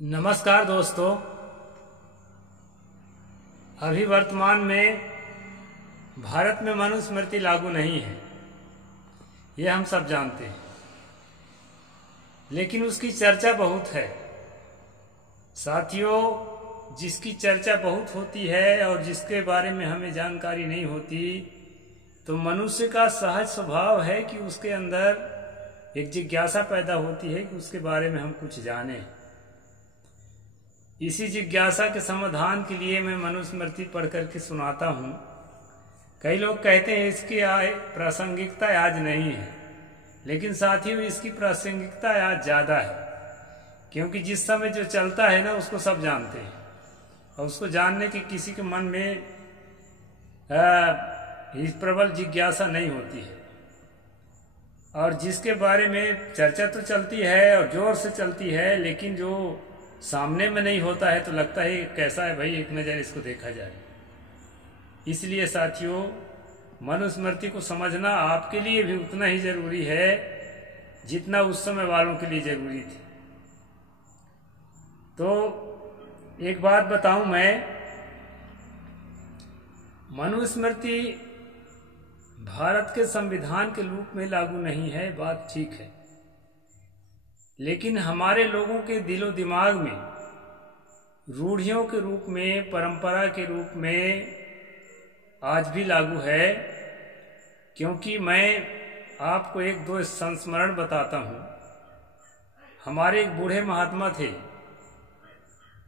नमस्कार दोस्तों। अभी वर्तमान में भारत में मनुस्मृति लागू नहीं है, ये हम सब जानते हैं, लेकिन उसकी चर्चा बहुत है। साथियों, जिसकी चर्चा बहुत होती है और जिसके बारे में हमें जानकारी नहीं होती, तो मनुष्य का सहज स्वभाव है कि उसके अंदर एक जिज्ञासा पैदा होती है कि उसके बारे में हम कुछ जानें। इसी जिज्ञासा के समाधान के लिए मैं मनुस्मृति पढ़ करके सुनाता हूँ। कई लोग कहते हैं इसकी प्रासंगिकता आज नहीं है, लेकिन साथियों इसकी प्रासंगिकता आज ज़्यादा है, क्योंकि जिस समय जो चलता है ना उसको सब जानते हैं और उसको जानने की किसी के मन में प्रबल जिज्ञासा नहीं होती है। और जिसके बारे में चर्चा तो चलती है और जोर से चलती है, लेकिन जो सामने में नहीं होता है तो लगता है कैसा है भाई, एक नज़र इसको देखा जाए। इसलिए साथियों, मनुस्मृति को समझना आपके लिए भी उतना ही जरूरी है जितना उस समय वालों के लिए जरूरी थी। तो एक बात बताऊं मैं, मनुस्मृति भारत के संविधान के रूप में लागू नहीं है, बात ठीक है, लेकिन हमारे लोगों के दिलो दिमाग में रूढ़ियों के रूप में, परंपरा के रूप में आज भी लागू है। क्योंकि मैं आपको एक दो संस्मरण बताता हूँ। हमारे एक बूढ़े महात्मा थे,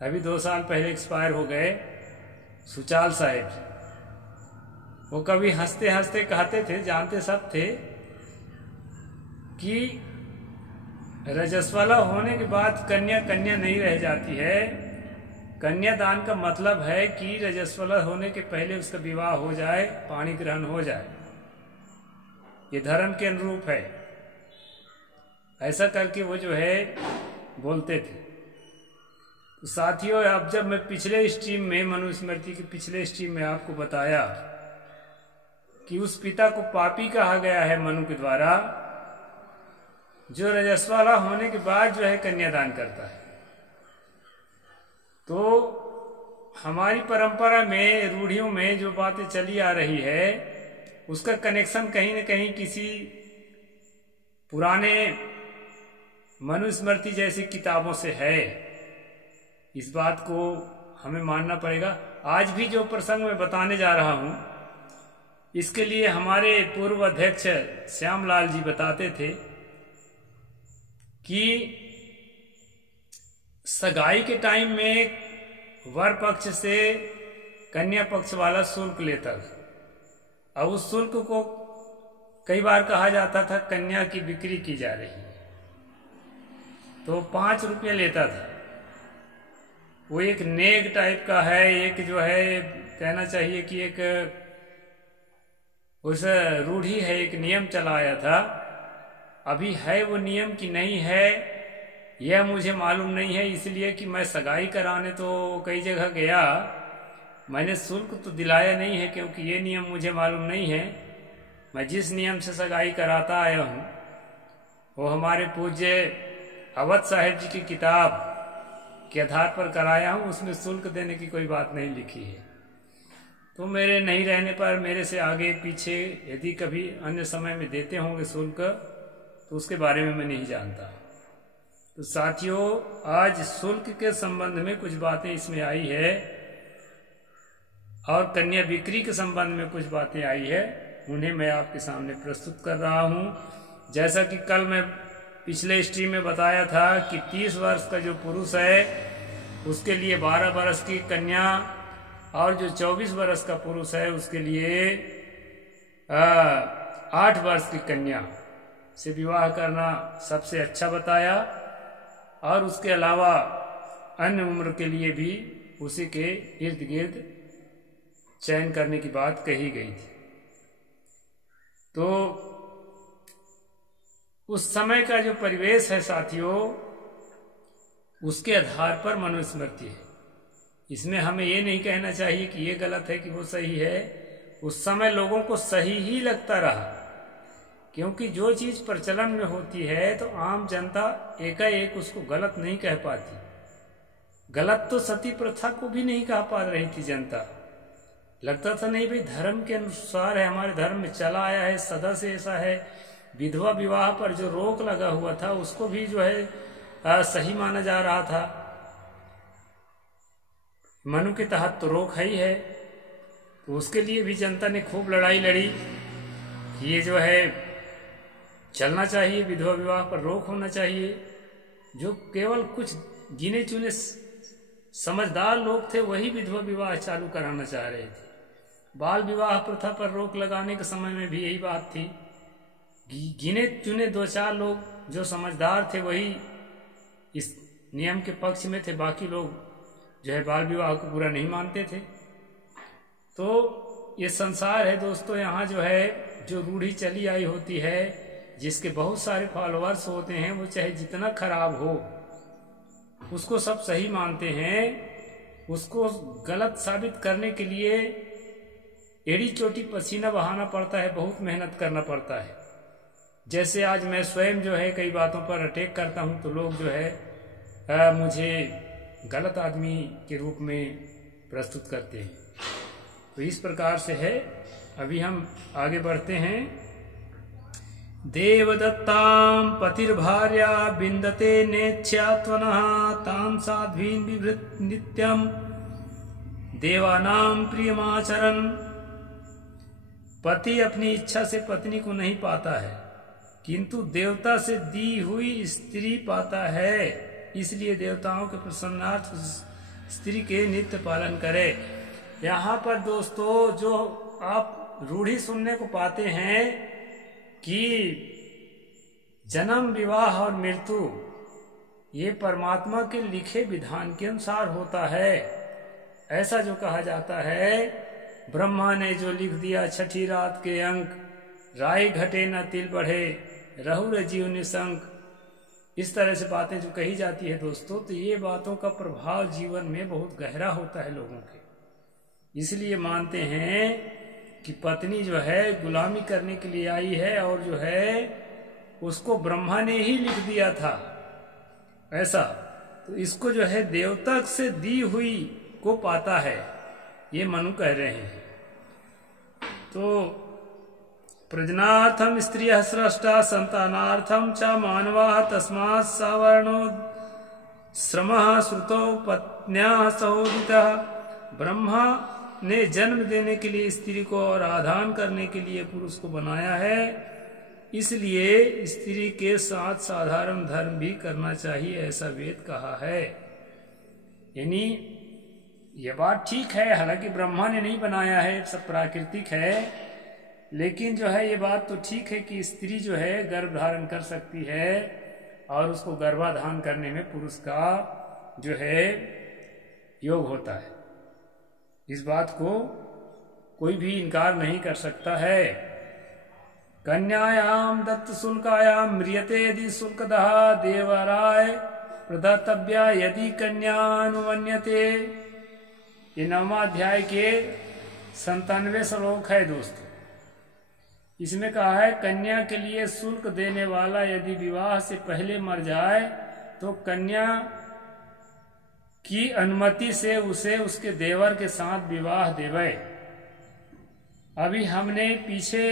अभी 2 साल पहले एक्सपायर हो गए, सुचाल साहेब। वो कभी हंसते हंसते कहते थे, जानते सब थे, कि रजस्वला होने के बाद कन्या कन्या नहीं रह जाती है। कन्यादान का मतलब है कि रजस्वला होने के पहले उसका विवाह हो जाए, पाणी ग्रहण हो जाए। ये धर्म के अनुरूप है। ऐसा करके वो जो है बोलते थे। तो साथियों, अब जब मैं पिछले स्ट्रीम में, मनुस्मृति के पिछले स्ट्रीम में आपको बताया कि उस पिता को पापी कहा गया है मनु के द्वारा, जो रजस्वला होने के बाद जो है कन्यादान करता है, तो हमारी परंपरा में, रूढ़ियों में जो बातें चली आ रही है, उसका कनेक्शन कहीं न कहीं किसी पुराने मनुस्मृति जैसी किताबों से है। इस बात को हमें मानना पड़ेगा। आज भी जो प्रसंग मैं बताने जा रहा हूं, इसके लिए हमारे पूर्व अध्यक्ष श्यामलाल जी बताते थे कि सगाई के टाइम में वर पक्ष से कन्या पक्ष वाला शुल्क लेता था। अब उस शुल्क को कई बार कहा जाता था कन्या की बिक्री की जा रही है, तो 5 रुपये लेता था। वो एक नेग टाइप का है, एक जो है कहना चाहिए कि एक उस रूढ़ी है, एक नियम चला आया था। अभी है वो नियम कि नहीं है यह मुझे मालूम नहीं है, इसलिए कि मैं सगाई कराने तो कई जगह गया, मैंने शुल्क तो दिलाया नहीं है, क्योंकि ये नियम मुझे मालूम नहीं है। मैं जिस नियम से सगाई कराता आया हूँ वो हमारे पूज्य अवध साहिब जी की किताब के आधार पर कराया हूँ। उसमें शुल्क देने की कोई बात नहीं लिखी है। तो मेरे नहीं रहने पर मेरे से आगे पीछे यदि कभी अन्य समय में देते होंगे शुल्क, तो उसके बारे में मैं नहीं जानता। तो साथियों, आज शुल्क के संबंध में कुछ बातें इसमें आई है और कन्या बिक्री के संबंध में कुछ बातें आई है, उन्हें मैं आपके सामने प्रस्तुत कर रहा हूं। जैसा कि कल मैं पिछले स्ट्रीम में बताया था कि 30 वर्ष का जो पुरुष है उसके लिए 12 वर्ष की कन्या, और जो 24 वर्ष का पुरुष है उसके लिए 8 वर्ष की कन्या से विवाह करना सबसे अच्छा बताया। और उसके अलावा अन्य उम्र के लिए भी उसी के इर्द गिर्द चयन करने की बात कही गई थी। तो उस समय का जो परिवेश है साथियों, उसके आधार पर मनुस्मृति है। इसमें हमें ये नहीं कहना चाहिए कि ये गलत है कि वो सही है। उस समय लोगों को सही ही लगता रहा, क्योंकि जो चीज प्रचलन में होती है तो आम जनता एकाएक उसको गलत नहीं कह पाती। गलत तो सती प्रथा को भी नहीं कह पा रही थी जनता। लगता था नहीं भाई धर्म के अनुसार है, हमारे धर्म में चला आया है, सदा से ऐसा है। विधवा विवाह पर जो रोक लगा हुआ था उसको भी जो है सही माना जा रहा था। मनु के तहत तो रोक है ही है, तो उसके लिए भी जनता ने खूब लड़ाई लड़ी कि ये जो है चलना चाहिए, विधवा विवाह पर रोक होना चाहिए। जो केवल कुछ गिने चुने समझदार लोग थे वही विधवा विवाह चालू कराना चाह रहे थे। बाल विवाह प्रथा पर रोक लगाने के समय में भी यही बात थी। गिने चुने 2-4 लोग जो समझदार थे वही इस नियम के पक्ष में थे, बाकी लोग जो है बाल विवाह को पूरा नहीं मानते थे। तो ये संसार है दोस्तों, यहाँ जो है जो रूढ़ी चली आई होती है, जिसके बहुत सारे फॉलोअर्स होते हैं, वो चाहे जितना खराब हो उसको सब सही मानते हैं। उसको गलत साबित करने के लिए एड़ी चोटी पसीना बहाना पड़ता है, बहुत मेहनत करना पड़ता है। जैसे आज मैं स्वयं जो है कई बातों पर अटैक करता हूं तो लोग जो है मुझे गलत आदमी के रूप में प्रस्तुत करते हैं। तो इस प्रकार से है। अभी हम आगे बढ़ते हैं। देवदत्तां पतिर्भार्या बिंदते नेच्छ्यात्वनः तां साध्वीं बिभृत् नित्यं देवानां प्रियमाचरन्। पति अपनी इच्छा से पत्नी को नहीं पाता है, किंतु देवता से दी हुई स्त्री पाता है। इसलिए देवताओं के प्रसन्नार्थ स्त्री के नित्य पालन करे। यहाँ पर दोस्तों जो आप रूढ़ी सुनने को पाते हैं कि जन्म, विवाह और मृत्यु ये परमात्मा के लिखे विधान के अनुसार होता है, ऐसा जो कहा जाता है, ब्रह्मा ने जो लिख दिया छठी रात के अंक, राय घटे न तिल बढ़े, रहुर जीव निशंक, इस तरह से बातें जो कही जाती है दोस्तों, तो ये बातों का प्रभाव जीवन में बहुत गहरा होता है लोगों के। इसलिए मानते हैं कि पत्नी जो है गुलामी करने के लिए आई है और जो है उसको ब्रह्मा ने ही लिख दिया था ऐसा। तो इसको जो है देवता से दी हुई को पाता है, ये मनु कह रहे हैं। तो प्रजनार्थम स्त्रियः स्रष्टा संतानार्थम च मानवाः तस्मात् सवर्णो श्रमः श्रुतो पत्न्याः सहोदितः। ब्रह्मा ने जन्म देने के लिए स्त्री को और आधान करने के लिए पुरुष को बनाया है, इसलिए स्त्री के साथ साधारण धर्म भी करना चाहिए, ऐसा वेद कहा है। यानी ये बात ठीक है, हालांकि ब्रह्मा ने नहीं बनाया है, सब प्राकृतिक है, लेकिन जो है ये बात तो ठीक है कि स्त्री जो है गर्भ धारण कर सकती है और उसको गर्भाधान करने में पुरुष का जो है योग होता है। इस बात को कोई भी इनकार नहीं कर सकता है। कन्यायाम दत्त शुल्कायाम म्रियते यदि शुल्कदः देवराय प्रदातव्या यदि कन्या अनुमन्यते। ये 9वां अध्याय के 97वें श्लोक है दोस्तों। इसमें कहा है कन्या के लिए शुल्क देने वाला यदि विवाह से पहले मर जाए तो कन्या की अनुमति से उसे उसके देवर के साथ विवाह देवे। अभी हमने पीछे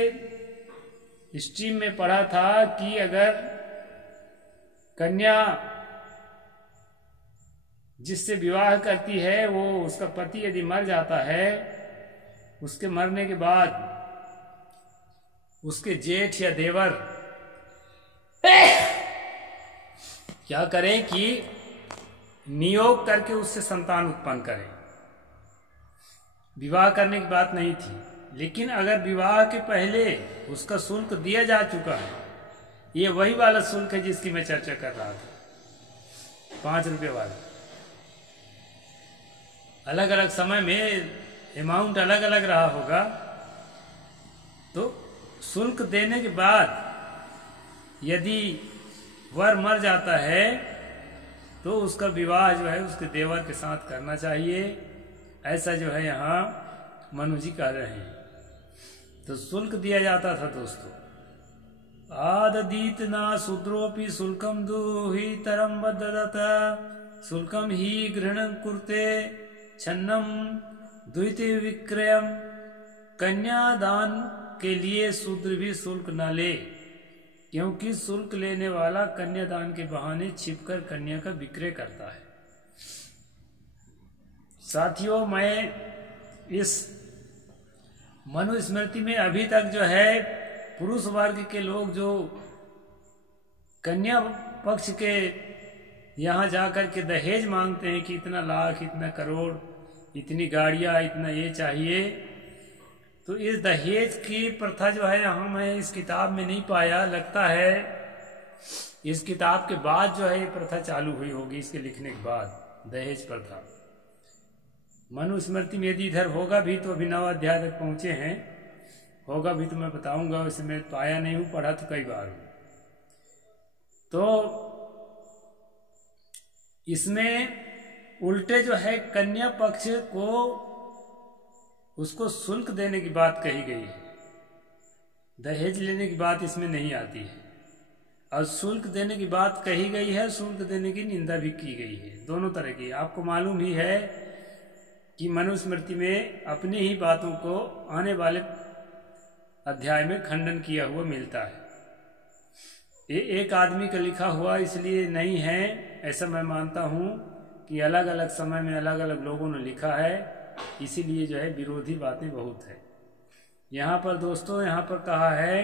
स्ट्रीम में पढ़ा था कि अगर कन्या जिससे विवाह करती है वो उसका पति यदि मर जाता है, उसके मरने के बाद उसके जेठ या देवर क्या करें कि नियोग करके उससे संतान उत्पन्न करें। विवाह करने की बात नहीं थी, लेकिन अगर विवाह के पहले उसका शुल्क दिया जा चुका है, ये वही वाला शुल्क है जिसकी मैं चर्चा कर रहा था, 5 रुपये वाला। अलग अलग समय में अमाउंट अलग अलग रहा होगा। तो शुल्क देने के बाद यदि वर मर जाता है तो उसका विवाह जो है उसके देवर के साथ करना चाहिए, ऐसा जो है यहाँ मनु जी कह रहे हैं। तो शुल्क दिया जाता था दोस्तों। आददीत ना शूद्रोपि शुल्कम दुहितरम बददत शुल्कम ही गृहण कुरुते छन्नम द्वितीय विक्रयम। कन्यादान के लिए शूद्र भी शुल्क न ले, क्योंकि शुल्क लेने वाला कन्यादान के बहाने छिपकर कन्या का विक्रय करता है। साथियों, मैं इस मनुस्मृति में अभी तक जो है पुरुष वर्ग के लोग जो कन्या पक्ष के यहाँ जाकर के दहेज मांगते हैं कि इतना लाख, इतना करोड़, इतनी गाड़ियाँ, इतना ये चाहिए, तो इस दहेज की प्रथा जो है यहाँ मैं इस किताब में नहीं पाया। लगता है इस किताब के बाद जो है ये प्रथा चालू हुई होगी, इसके लिखने के बाद दहेज प्रथा। मनुस्मृति में यदि इधर होगा भी तो अभी 9 अध्याय तक पहुँचे हैं, होगा भी तो मैं बताऊंगा। वैसे मैं पाया नहीं हूँ, पढ़ा तो कई बार हूँ। तो इसमें उल्टे जो है कन्या पक्ष को उसको शुल्क देने की बात कही गई है, दहेज लेने की बात इसमें नहीं आती है। और शुल्क देने की बात कही गई है, शुल्क देने की निंदा भी की गई है, दोनों तरह की। आपको मालूम ही है कि मनुस्मृति में अपनी ही बातों को आने वाले अध्याय में खंडन किया हुआ मिलता है। ये एक आदमी का लिखा हुआ इसलिए नहीं है, ऐसा मैं मानता हूँ कि अलग अलग समय में अलग अलग लोगों ने लिखा है, इसीलिए जो है विरोधी बातें बहुत है। यहाँ पर दोस्तों, यहाँ पर कहा है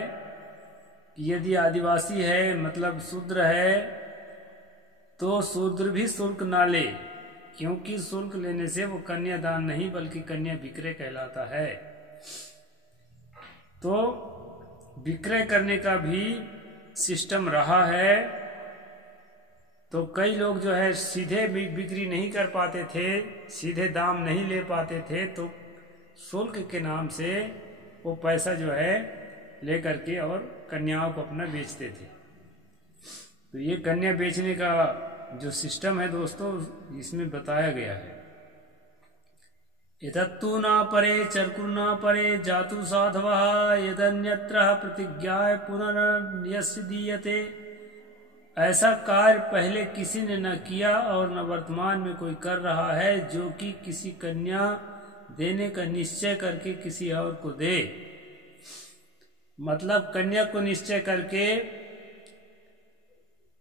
कि यदि आदिवासी है, मतलब शूद्र है, तो शूद्र भी शुल्क ना ले, क्योंकि शुल्क लेने से वो कन्यादान नहीं बल्कि कन्या विक्रय कहलाता है। तो विक्रय करने का भी सिस्टम रहा है। तो कई लोग जो है सीधे बिक्री नहीं कर पाते थे, सीधे दाम नहीं ले पाते थे, तो शुल्क के नाम से वो पैसा जो है ले करके और कन्याओं को अपना बेचते थे। तो ये कन्या बेचने का जो सिस्टम है दोस्तों, इसमें बताया गया है। एतत्तु न परे चर्कुर न परे जातु साधवः यदन्यत्र प्रतिज्ञाय पुनर्यस्य दीयते। ऐसा कार्य पहले किसी ने न किया और न वर्तमान में कोई कर रहा है, जो कि किसी कन्या देने का निश्चय करके किसी और को दे। मतलब कन्या को निश्चय करके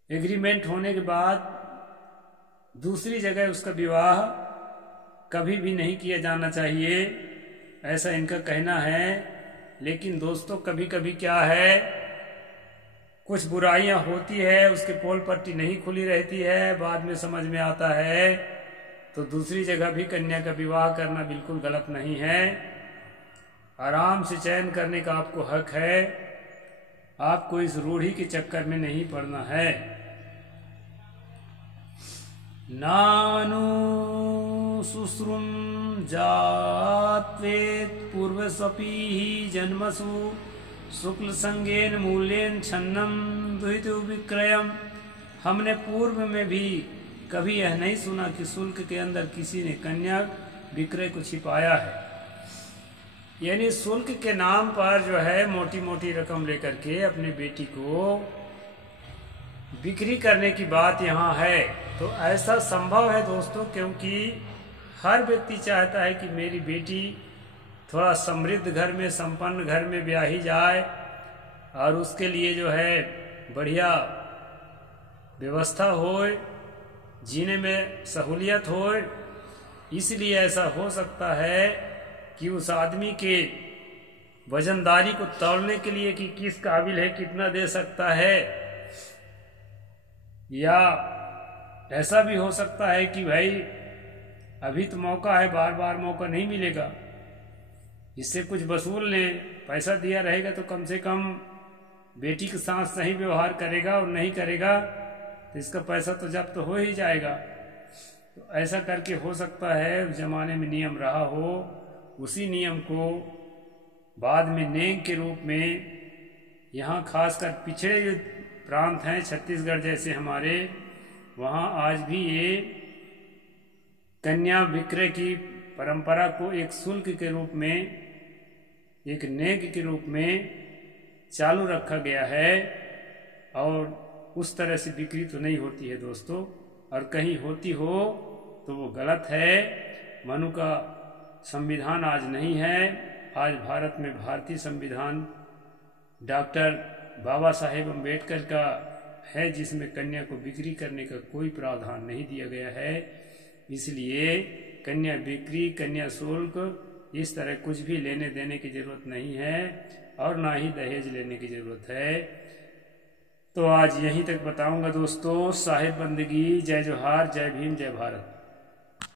एग्रीमेंट होने के बाद दूसरी जगह उसका विवाह कभी भी नहीं किया जाना चाहिए, ऐसा इनका कहना है। लेकिन दोस्तों, कभी कभी क्या है, कुछ बुराइयां होती है, उसके पोल पट्टी नहीं खुली रहती है, बाद में समझ में आता है, तो दूसरी जगह भी कन्या का विवाह करना बिल्कुल गलत नहीं है। आराम से चयन करने का आपको हक है, आपको इस रूढ़ी के चक्कर में नहीं पड़ना है। नानु शुश्रुम जात्वेत पूर्वस्वपि ही जन्मसु शुक्ल संगेन मूल्येन छन्नम द्वितीय विक्रयम। हमने पूर्व में भी कभी यह नहीं सुना कि शुल्क के अंदर किसी ने कन्या विक्रय को छिपाया है। यानी शुल्क के नाम पर जो है मोटी मोटी रकम लेकर के अपने बेटी को बिक्री करने की बात यहाँ है। तो ऐसा संभव है दोस्तों, क्योंकि हर व्यक्ति चाहता है कि मेरी बेटी थोड़ा समृद्ध घर में, संपन्न घर में ब्याही जाए और उसके लिए जो है बढ़िया व्यवस्था हो, जीने में सहूलियत हो। इसलिए ऐसा हो सकता है कि उस आदमी के वजनदारी को तौलने के लिए कि किस काबिल है, कितना दे सकता है, या ऐसा भी हो सकता है कि भाई अभी तो मौका है, बार बार मौका नहीं मिलेगा, इससे कुछ वसूल लें, पैसा दिया रहेगा तो कम से कम बेटी के साथ सही व्यवहार करेगा, और नहीं करेगा तो इसका पैसा तो जब्त तो हो ही जाएगा। तो ऐसा करके हो सकता है उस जमाने में नियम रहा हो, उसी नियम को बाद में नेंग के रूप में यहाँ खासकर पिछड़े जो प्रांत हैं, छत्तीसगढ़ जैसे हमारे, वहाँ आज भी ये कन्या विक्रय की परंपरा को एक शुल्क के रूप में, एक नेग के रूप में चालू रखा गया है। और उस तरह से बिक्री तो नहीं होती है दोस्तों। और कहीं होती हो तो वो गलत है। मनु का संविधान आज नहीं है। आज भारत में भारतीय संविधान डॉक्टर बाबा साहेब अम्बेडकर का है, जिसमें कन्या को बिक्री करने का कोई प्रावधान नहीं दिया गया है। इसलिए कन्या बिक्री, कन्या शुल्क, इस तरह कुछ भी लेने देने की जरूरत नहीं है और ना ही दहेज लेने की जरूरत है। तो आज यहीं तक बताऊंगा दोस्तों। साहिब बंदगी, जय जोहार, जय भीम, जय भारत।